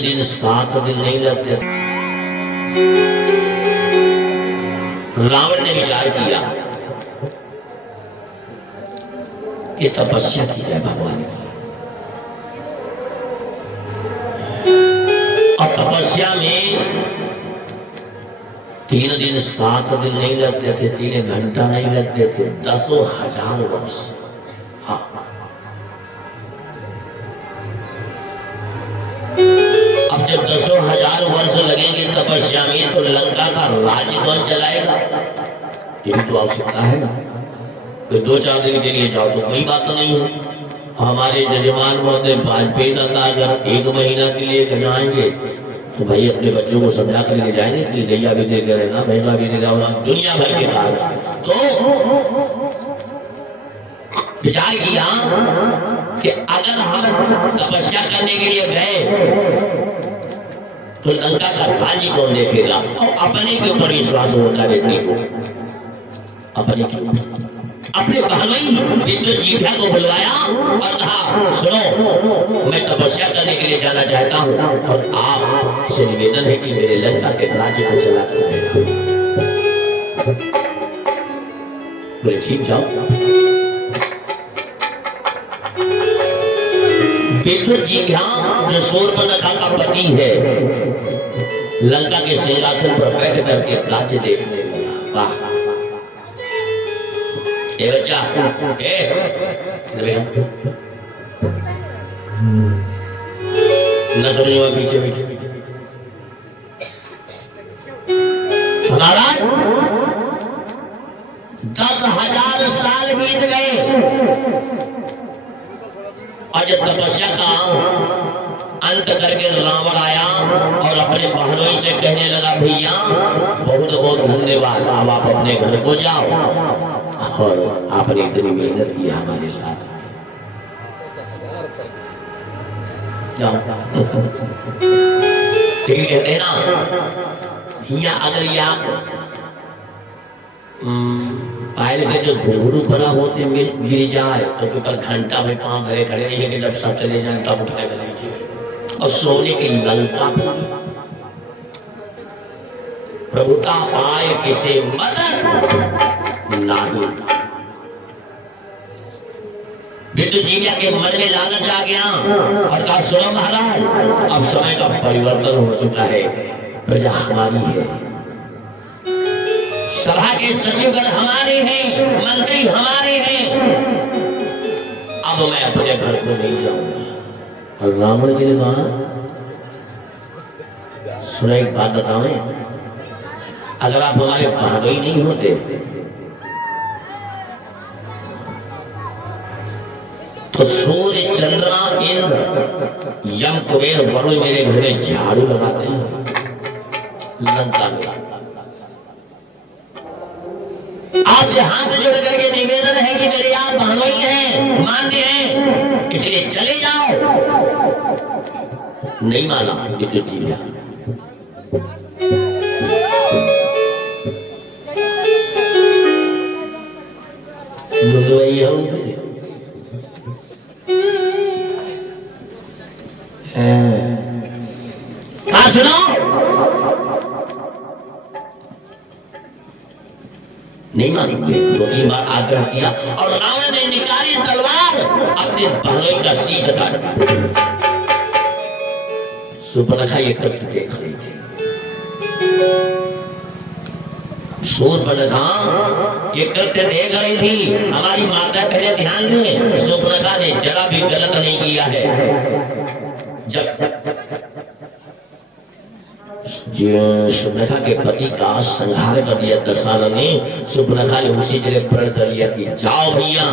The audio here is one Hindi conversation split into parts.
दिन 7 दिन नहीं लगते। रावण ने विचार किया कि तपस्या की जाए भगवान की, और तपस्या में 3 दिन 7 दिन नहीं लगते थे, 3 घंटा नहीं लगते थे, 10,000 वर्ष। हाँ, अब जब 10,000 वर्ष लगेंगे तपस्या में, तो लंका का राज्य कौन चलाएगा? ये भी तो आवश्यकता है ना। तो 2-4 दिन के लिए जाओ तो कोई बात तो नहीं है। हमारे जजमान महोदय वाजपेयी का अगर 1 महीना के लिए जाएंगे तो भाई अपने बच्चों को समझा कर ले जाएंगे कि गैया भी दे के रहना, भैंसा भी दे जाओ, दुनिया भर के कारण। तो विचार किया कि अगर हम तपस्या करने के लिए गए तो लंका का राज्य कौन देखेगा? और अपने के ऊपर विश्वास होता है व्यक्ति को, अपने के ऊपर। अपने बहनोई विद्युत जीभ्या को बुलवाया और कहा, सुनो, मैं तपस्या करने के लिए जाना चाहता हूँ और आप से निवेदन है कि मेरे लंका के राज्य को चला कर। बोले ठीक, जाओ। विद्युत जीभ्या जो शूर्पणखा का पति है, लंका के सिंहासन पर बैठ करके राज्य देखने लगा। वाह, ए बच्चा, न समझो पीछे बैठे। महाराज 10,000 साल बीत गए और जब तपस्या का अंत करके रावण आया और अपने बहनों से कहने लगा, भैया बहुत बहुत धन्यवाद, अब आप अपने घर को जाओ और आपने इतनी मेहनत की हमारे साथ। ठीक है ना? भैया अगर यहाँ पायल के जो घुंघरू बना होते गिर जाए तो ऊपर घंटा में पांव धरे खड़े रहिए कि जब सब चले जाए तब उठाए करेंगे। और सोने की लंका प्रभुता पाए किसे मदन नहीं। विद्युत जीभ्या के मन में लालच आ गया और कहा, सुनो महाराज, अब समय का परिवर्तन हो चुका है, प्रजा हमारी है, सभा के सचिवगण हमारे हैं, मंत्री हमारे हैं, अब मैं अपने घर को नहीं जाऊंगा। और रावण जी ने कहा, सुनो एक बात बताओ, अगर आप हमारे भाई नहीं होते तो सूर्य, चंद्रमा, इंद्र, यम, कुबेर, वरुण मेरे घर में झाड़ू लगाते हैं लंका में। आपसे हाथ जोड़ करके निवेदन है कि मेरे आप बहनोई हैं, मान्य हैं, इसलिए चले जाओ। नहीं माना विद्युत जीभ्या। सुनो, नहीं मानेंगे। 2-3 बार आग्रह किया और रावण ने निकाली तलवार, अपने बहनोई का शीश काट दिया। शूर्पणखा ये कृत्य देख रही थी। शूर्पणखा ये कृत्य देख रही थी। हमारी माता पहले ध्यान दें, शूर्पणखा ने जरा भी गलत नहीं किया है। जब शूर्पणखा के पति का संहार कर दिया दशरथ ने, शूर्पणखा ने उसी जगह प्रण कर लिया कि जाओ भैया,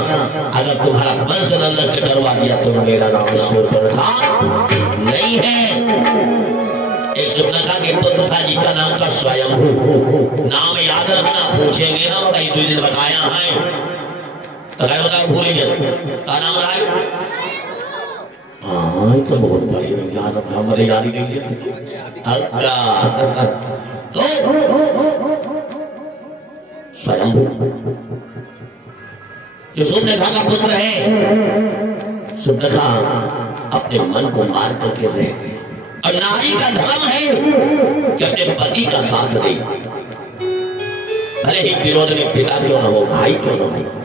अगर तुम्हारा वंश नष्ट करवा दिया तो मेरा नाम शूर्पणखा नहीं है। एक शूर्पणखा के पुत्र था जिसका नाम था स्वयंभू। नाम याद रखना, पूछेंगे हम, कई 2 दिन बताया है तो बता भूल गए का नाम रहा है। हाँ, तो बहुत बड़ी याद हमारे याद ही नहीं तो स्वयंभू जो शूर्पणखा का पुत्र है, शूर्पणखा अपने मन को मार करके रह गए। और नारी का धर्म है कि अपने पति का साथ दे, भले ही विरोध में पिता क्यों न हो, भाई क्यों न हो।